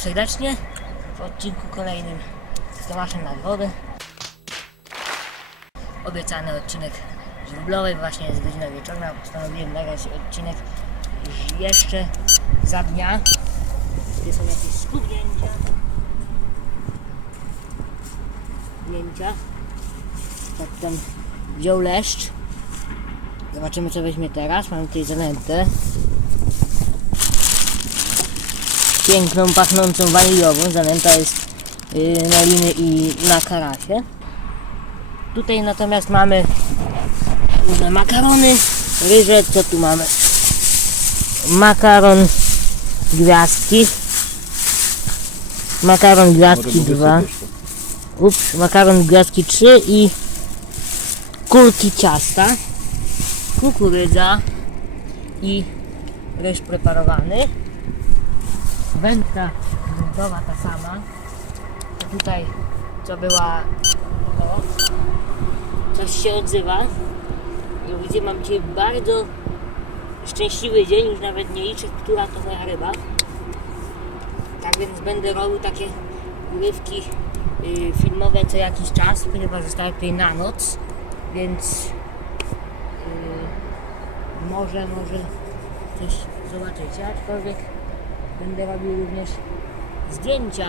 serdecznie w odcinku kolejnym z Tomaszem nad wodę. Obiecany odcinek źródłowy, właśnie jest godzina wieczorna, postanowiłem nagrać odcinek jeszcze za dnia. Gdzie są jakieś skubnięcia. Skubnięcia. Tak tam wziął leszcz. Zobaczymy co weźmie teraz. Mam tutaj zanętę. Piękną, pachnącą waniliową. Zanęta jest yy, na liny i na karasie. Tutaj natomiast mamy różne makarony, ryże. Co tu mamy? Makaron gwiazdki. Makaron gwiazdki 2. Ups, makaron gwiazdki 3 i kulki ciasta kukurydza i ryż preparowany. Wędka wędkowa ta sama. Tutaj co była o, coś się odzywa. I widzę, mam dzisiaj bardzo szczęśliwy dzień, już nawet nie liczę, która to moja ryba. Tak więc będę robił takie urywki y, filmowe co jakiś czas, ponieważ zostałem tutaj na noc, więc może, może coś zobaczycie, aczkolwiek będę robił również zdjęcia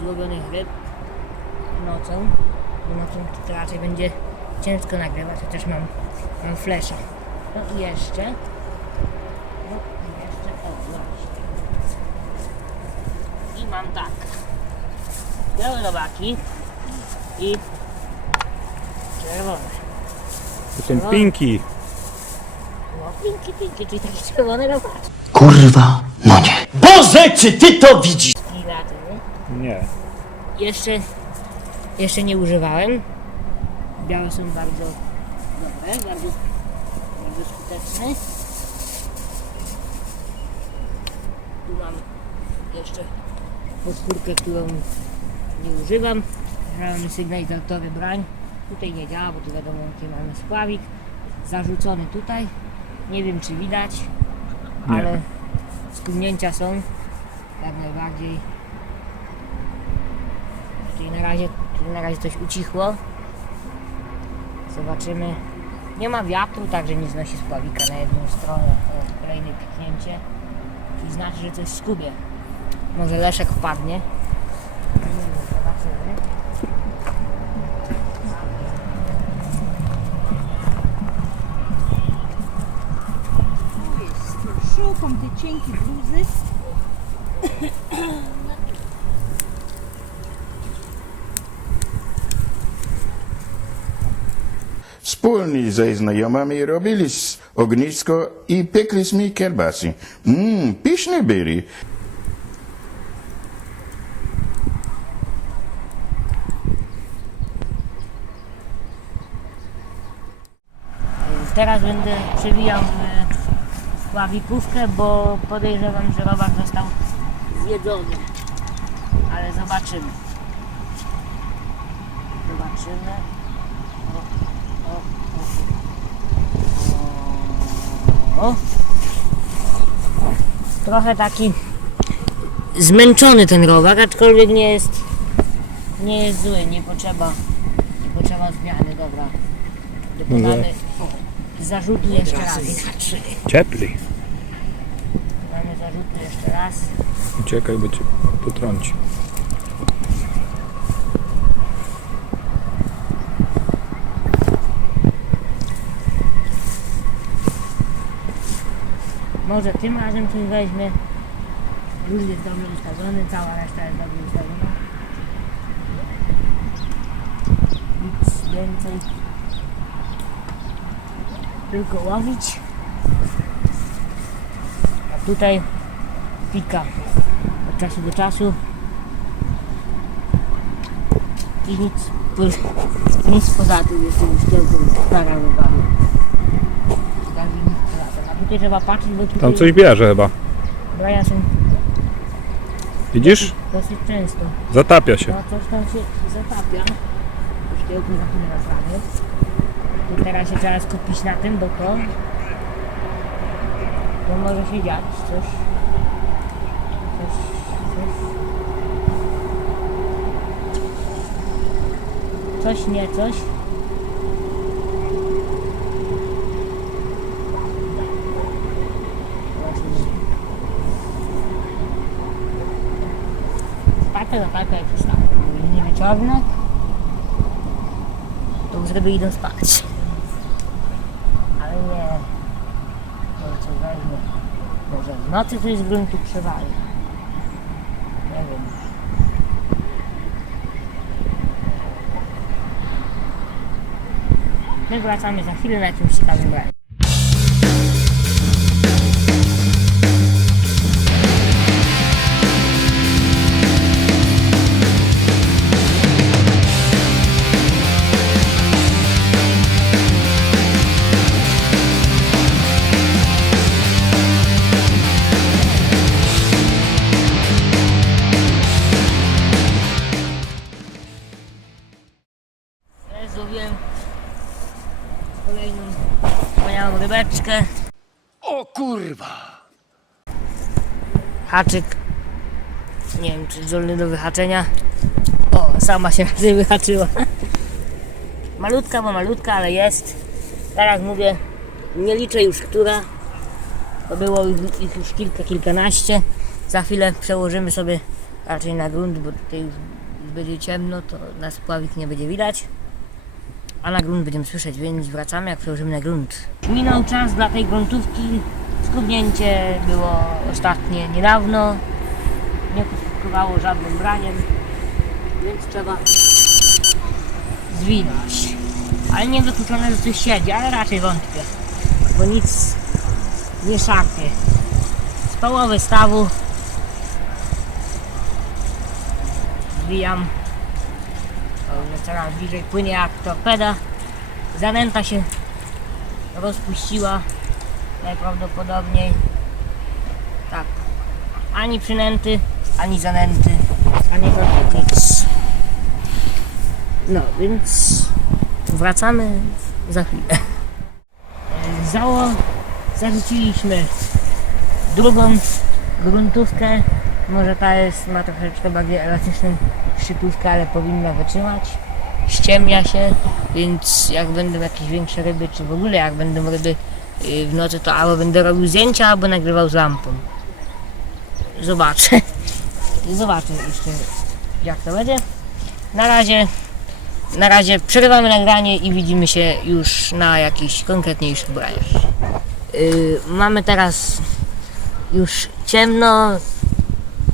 złowionych ryb nocą, bo nocą to raczej będzie ciężko nagrywać, chociaż mam, mam flesza. No i jeszcze, no i jeszcze, o właśnie. I mam tak, białe robaki i czerwone. To są pinki. No, pinki, pinki, czyli takie czerwone robaki. Kurwa, no nie. Czy ty to widzisz? Nie. Jeszcze, jeszcze nie używałem. Białe są bardzo dobre, bardzo, bardzo skuteczne. Tu mam jeszcze podskórkę, którą nie używam. Mamy sygnalizatory brań. Tutaj nie działa, bo tu wiadomo, jaki mamy spławik. Zarzucony tutaj. Nie wiem, czy widać, Nie. ale skubnięcia są jak najbardziej. Czyli na razie, czyli na razie coś ucichło. Zobaczymy. Nie ma wiatru, także nie znosi spławika na jedną stronę. To jest kolejne piknięcie. Czyli znaczy, że coś skubie. Może leszek wpadnie. Zobaczymy. Szukam te cienkie bluzy. Wspólni ze znajomymi robili ognisko i piekliśmy kiełbasy. Mmm, pyszne byli. Teraz będę przewijał e, spławikówkę, bo podejrzewam, że robak został zjedzony. Ale zobaczymy. Zobaczymy. O, o, o, o. Trochę taki zmęczony ten robak, aczkolwiek nie jest nie jest zły, nie potrzeba nie potrzeba zmiany, dobra. Dokonamy zarzutu jeszcze raz. Ciepli. Mamy zarzutu jeszcze raz. Uciekaj, bo cię potrąci. Może tym razem coś weźmie. Już jest dobrze ustawiony, cała reszta jest dobrze ustawiona. Nic więcej. Tylko łowić. A tutaj pika od czasu do czasu. I nic, nic poza tym jest już tylko stara ryba. Także nic poza tym. A tutaj trzeba patrzeć, bo tutaj... Tam coś bierze chyba. Braja są Widzisz? Dosyć często. Zatapia się. No coś tam się zatapia. Już kiełku za chwilę nazwany. Tu teraz się trzeba skupić na tym, bo to... To może się dziać. Coś... Coś... Nie coś. Patrzę na pakę jak się stało. Nie wieczorne. To już ryby idą spać. Ale nie. Może w nocy coś z gruntu przewali. Nie wiem. My wracamy za chwilę na jakimś ciekawym branie. O kurwa! Haczyk. Nie wiem, czy zdolny do wyhaczenia. O, sama się wyhaczyła. Malutka, bo malutka, ale jest. Jak mówię, nie liczę już która. To było ich, już kilka, kilkanaście. Za chwilę przełożymy sobie raczej na grunt, bo tutaj już będzie ciemno, to na spławik nie będzie widać. A na grunt będziemy słyszeć, więc wracamy jak przełożymy na grunt. Minął czas dla tej gruntówki. Skubnięcie było ostatnie niedawno. Nie skutkowało żadnym braniem, więc trzeba zwinąć. Ale nie wykluczone, że coś siedzi, ale raczej wątpię, bo nic nie szarpie. Z połowy stawu zwijam. Że coraz bliżej płynie jak torpeda. Zanęta się rozpuściła najprawdopodobniej. Tak. Ani przynęty, ani zanęty, ani nic. No, więc wracamy za chwilę. Zało zarzuciliśmy drugą gruntówkę. Może ta jest, ma troszeczkę bardziej elastyczną szczytówkę, ale powinna wytrzymać. Ściemnia się, więc jak będą jakieś większe ryby, czy w ogóle jak będą ryby y, w nocy, to albo będę robił zdjęcia, albo nagrywał z lampą. Zobaczę. Zobaczę jeszcze jak to będzie. Na razie na razie przerywamy nagranie i widzimy się już na jakichś konkretniejszych braniach. Yy, mamy teraz już ciemno,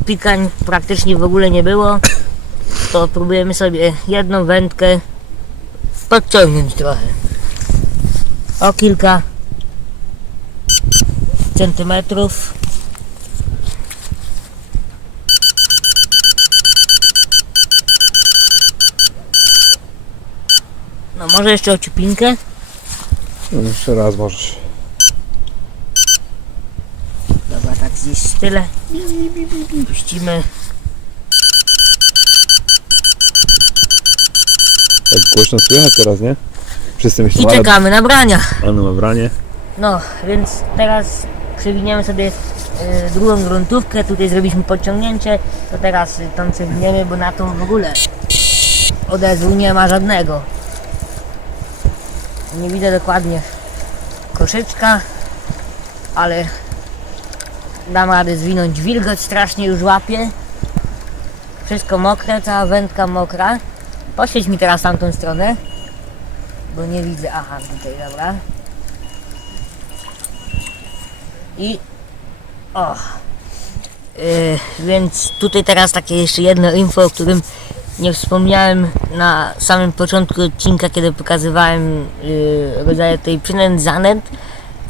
pikań praktycznie w ogóle nie było, to próbujemy sobie jedną wędkę podciągnąć trochę. O kilka centymetrów. No może jeszcze o ciupinkę. Jeszcze raz możesz. Dobra, tak gdzieś tyle. Puścimy. Tak głośno słychać teraz, nie? Wszyscy I myślą, ale czekamy na brania. Anu ma branie. No, więc teraz przewiniemy sobie e, drugą gruntówkę. Tutaj zrobiliśmy podciągnięcie. To teraz y, tam przewiniemy, bo na tą w ogóle odezwu nie ma żadnego. Nie widzę dokładnie koszyczka, ale dam radę zwinąć. Wilgoć strasznie już łapie. Wszystko mokre, cała wędka mokra. Poświeć mi teraz tamtą stronę, bo nie widzę. Aha, tutaj, dobra. I o. Yy, więc tutaj teraz takie jeszcze jedno info, o którym nie wspomniałem na samym początku odcinka, kiedy pokazywałem yy, rodzaje tej przynęt zanęt.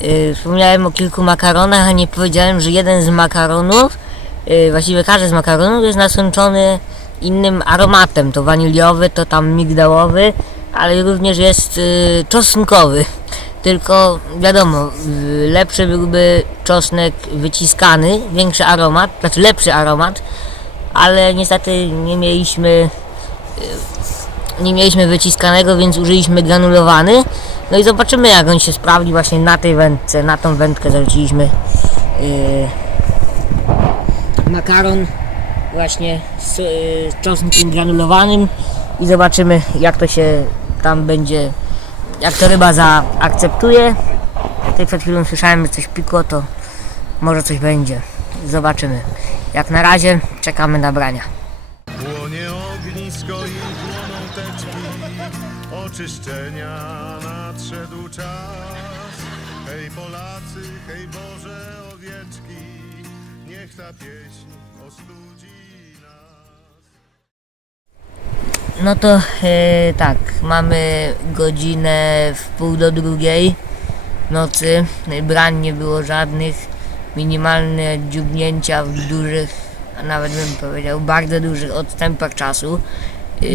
Yy, wspomniałem o kilku makaronach, a nie powiedziałem, że jeden z makaronów, yy, właściwie każdy z makaronów jest nasączony innym aromatem. To waniliowy, to tam migdałowy, ale również jest yy, czosnkowy. Tylko wiadomo, y, lepszy byłby czosnek wyciskany, większy aromat, znaczy lepszy aromat, ale niestety nie mieliśmy nie mieliśmy wyciskanego, więc użyliśmy granulowany. No i zobaczymy jak on się sprawdzi właśnie na tej wędce. Na tą wędkę zarzuciliśmy yy, makaron właśnie z, yy, czosnkiem granulowanym i zobaczymy jak to się tam będzie, jak to ryba zaakceptuje. Tutaj przed chwilą słyszałem, że coś pikło, to może coś będzie. Zobaczymy. Jak na razie czekamy na brania. Oczyszczenia nadszedł czas Hej Polacy, hej Boże owieczki Niech ta pieśń ostudzi nas No to e, tak, mamy godzinę w pół do drugiej nocy. Brań nie było żadnych. Minimalne dziubnięcia w dużych, a nawet bym powiedział bardzo dużych odstępach czasu. E,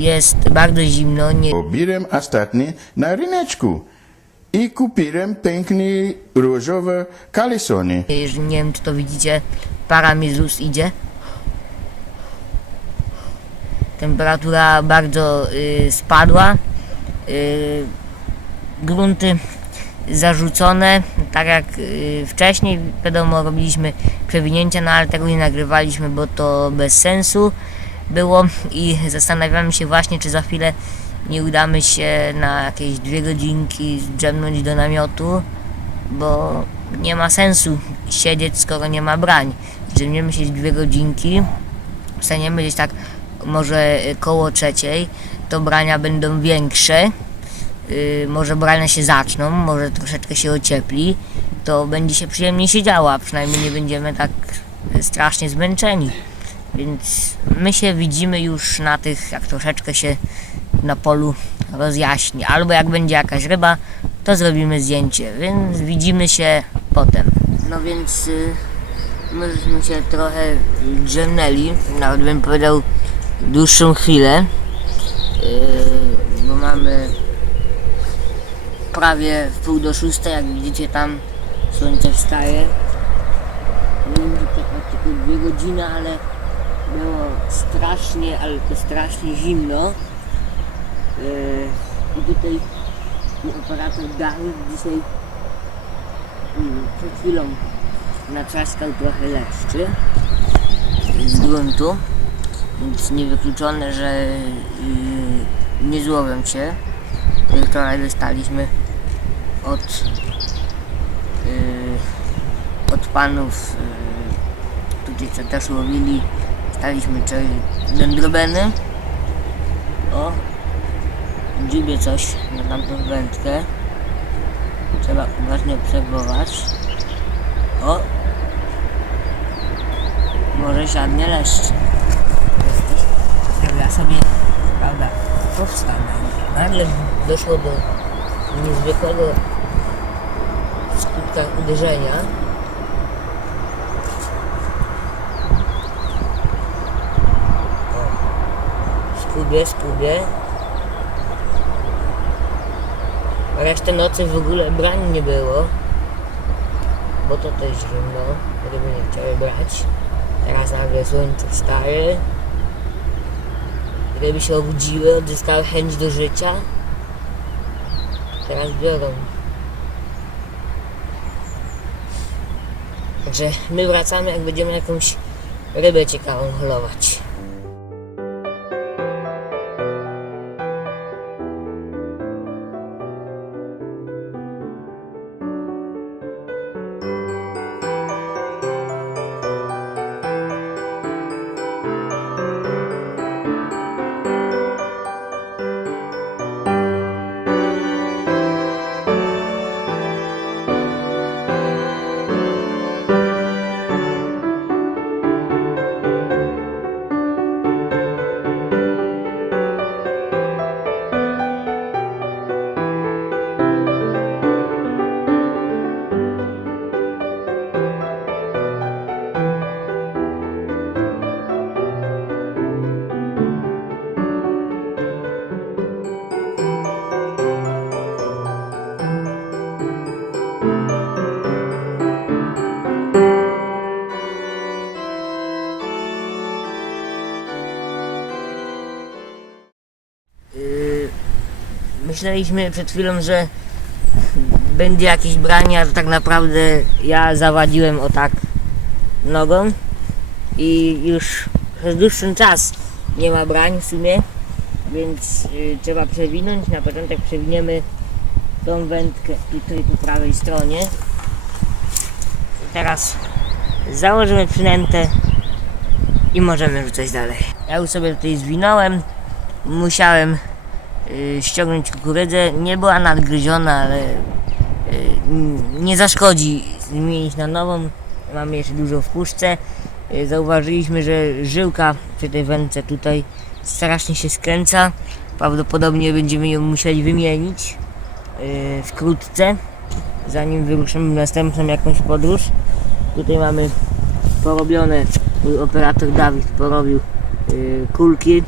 jest bardzo zimno, nie, Obiłem ostatni na ryneczku i kupiłem piękne różowe kalesony. Jeżeli nie wiem czy to widzicie, para mi z ust idzie. Temperatura bardzo y, spadła. Y, grunty zarzucone, tak jak y, wcześniej, wiadomo, robiliśmy przewinięcia, no ale tego nie nagrywaliśmy, bo to bez sensu było i zastanawiamy się właśnie, czy za chwilę nie udamy się na jakieś dwie godzinki zdrzemnąć do namiotu, bo nie ma sensu siedzieć, skoro nie ma brań. Zdrzemniemy się dwie godzinki, wstaniemy gdzieś tak może koło trzeciej, to brania będą większe, yy, może brania się zaczną, może troszeczkę się ociepli, to będzie się przyjemnie siedziała, przynajmniej nie będziemy tak strasznie zmęczeni. Więc my się widzimy już na tych, jak troszeczkę się na polu rozjaśni. Albo jak będzie jakaś ryba, to zrobimy zdjęcie, więc widzimy się potem. No więc y, myśmy się trochę drzemnęli, nawet bym powiedział dłuższą chwilę, yy, bo mamy prawie w pół do szóstej, jak widzicie tam słońce wstaje. Nie wiem, trwa tylko dwie godziny, ale było strasznie, ale to strasznie zimno. Yy, I tutaj mój operator Dawid dzisiaj mm, przed chwilą natrzaskał trochę leszczy z gruntu, więc niewykluczone, że yy, nie złowią się. Yy, Wczoraj dostaliśmy od, yy, od panów yy, tutaj co też łowili, staliśmy cztery dendrobeny. O, dziubię coś na tamtą wędkę. Trzeba uważnie obserwować. O! Może siadnie leszcz. Ja sobie, prawda, powstanę. Nagle doszło do niezwykłego skutka uderzenia. Skubie, skubie. Resztę nocy w ogóle brań nie było, bo to też zimno, ryby nie chciały brać. Teraz nagle słońce wstaje, ryby się obudziły, odzyskały chęć do życia. Teraz biorą. Także my wracamy, jak będziemy jakąś rybę ciekawą holować. Myśleliśmy przed chwilą, że będzie jakieś branie, a tak naprawdę ja zawadziłem o tak nogą i już przez dłuższy czas nie ma brań w sumie, więc y, trzeba przewinąć. Na początek przewiniemy tą wędkę tutaj po prawej stronie. I teraz założymy przynętę i możemy rzucać dalej. Ja już sobie tutaj zwinąłem, musiałem ściągnąć kukurydzę. Nie była nadgryziona, ale y, nie zaszkodzi zmienić na nową. Mamy jeszcze dużo w puszce. Y, Zauważyliśmy, że żyłka przy tej wędce tutaj strasznie się skręca. Prawdopodobnie będziemy ją musieli wymienić y, wkrótce, zanim wyruszymy następną jakąś podróż. Tutaj mamy porobione, operator Dawid porobił y, kulki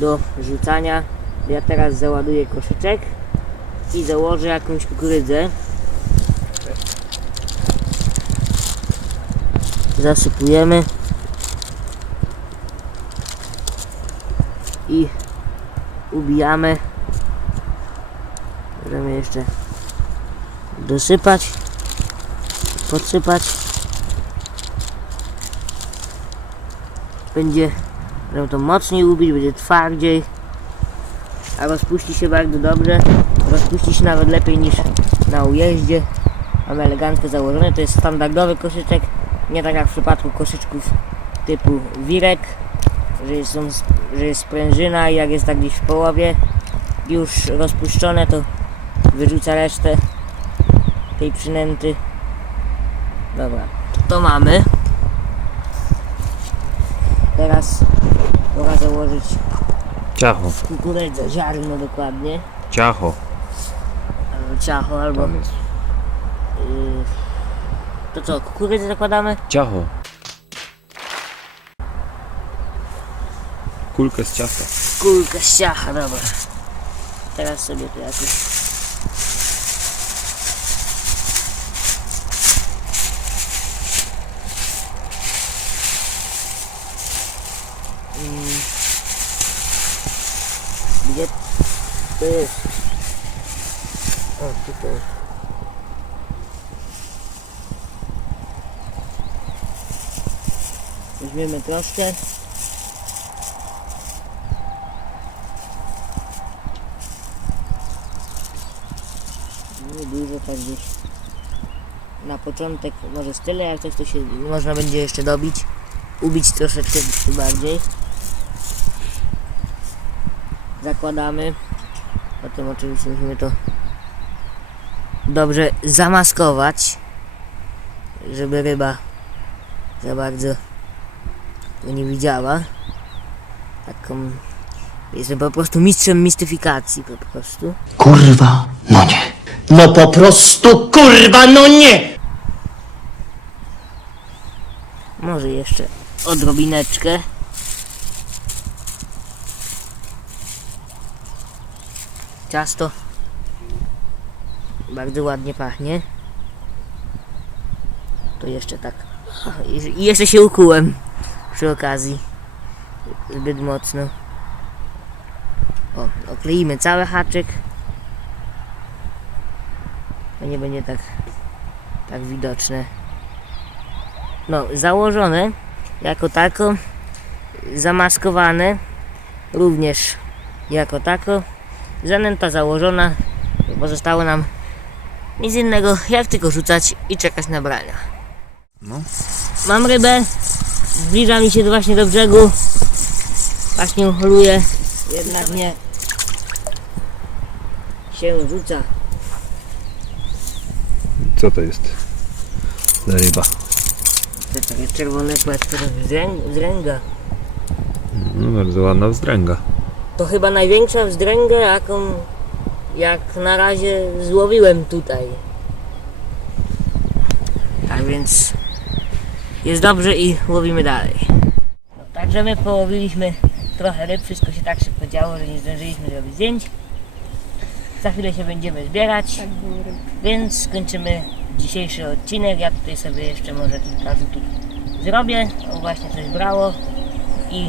do rzucania. Ja teraz załaduję koszyczek i założę jakąś kukurydzę. Zasypujemy i ubijamy. Możemy jeszcze dosypać, podsypać. Będzie, będą to mocniej ubić, będzie twardziej, a rozpuści się bardzo dobrze. Rozpuści się nawet lepiej niż na ujeździe. Mamy elegancko założone, to jest standardowy koszyczek, nie tak jak w przypadku koszyczków typu wirek, że że jest sprężyna i jak jest tak gdzieś w połowie już rozpuszczone, to wyrzuca resztę tej przynęty. Dobra, to, to mamy. Teraz pora założyć Ciacho, kukurydzę, ziarno dokładnie, ciacho. albo ciacho, albo... Tam jest. Yy, to co, kukurydzę zakładamy? Ciacho. Kulkę z ciasta. Kulkę z ciacha, dobra. Teraz sobie tu jakieś... Mm. Gdzie to jest? O, tutaj. Weźmiemy troszkę. Nie dużo, tak gdzieś na początek może z tyle, jak coś to się można będzie jeszcze dobić, ubić troszeczkę bardziej. Zakładamy, potem oczywiście musimy to dobrze zamaskować, żeby ryba za bardzo nie widziała. Taką jestem po prostu mistrzem mistyfikacji po prostu. Kurwa, no nie. No po prostu kurwa, no nie! Może jeszcze odrobineczkę. Ciasto bardzo ładnie pachnie. To jeszcze tak. I jeszcze się ukułem przy okazji. Zbyt mocno. O, okleimy cały haczyk. To nie będzie tak, tak widoczne no, założone jako tako, zamaskowane również jako tako, zanęta założona, pozostało nam nic innego jak tylko rzucać i czekać na brania. Mam rybę, zbliża mi się właśnie do brzegu, właśnie ucholuję, jednak nie się rzuca. Co to jest? Za ryba. Te takie czerwone płetwy z ręga. No bardzo ładna wzdręga. To chyba największa wzdręga, jaką jak na razie złowiłem tutaj. Tak więc jest dobrze i łowimy dalej. No, także my połowiliśmy trochę ryb, wszystko się tak szybko działo, że nie zdążyliśmy zrobić zdjęć. Za chwilę się będziemy zbierać, więc skończymy dzisiejszy odcinek. Ja tutaj sobie jeszcze może kilka rzutów zrobię. O właśnie coś brało i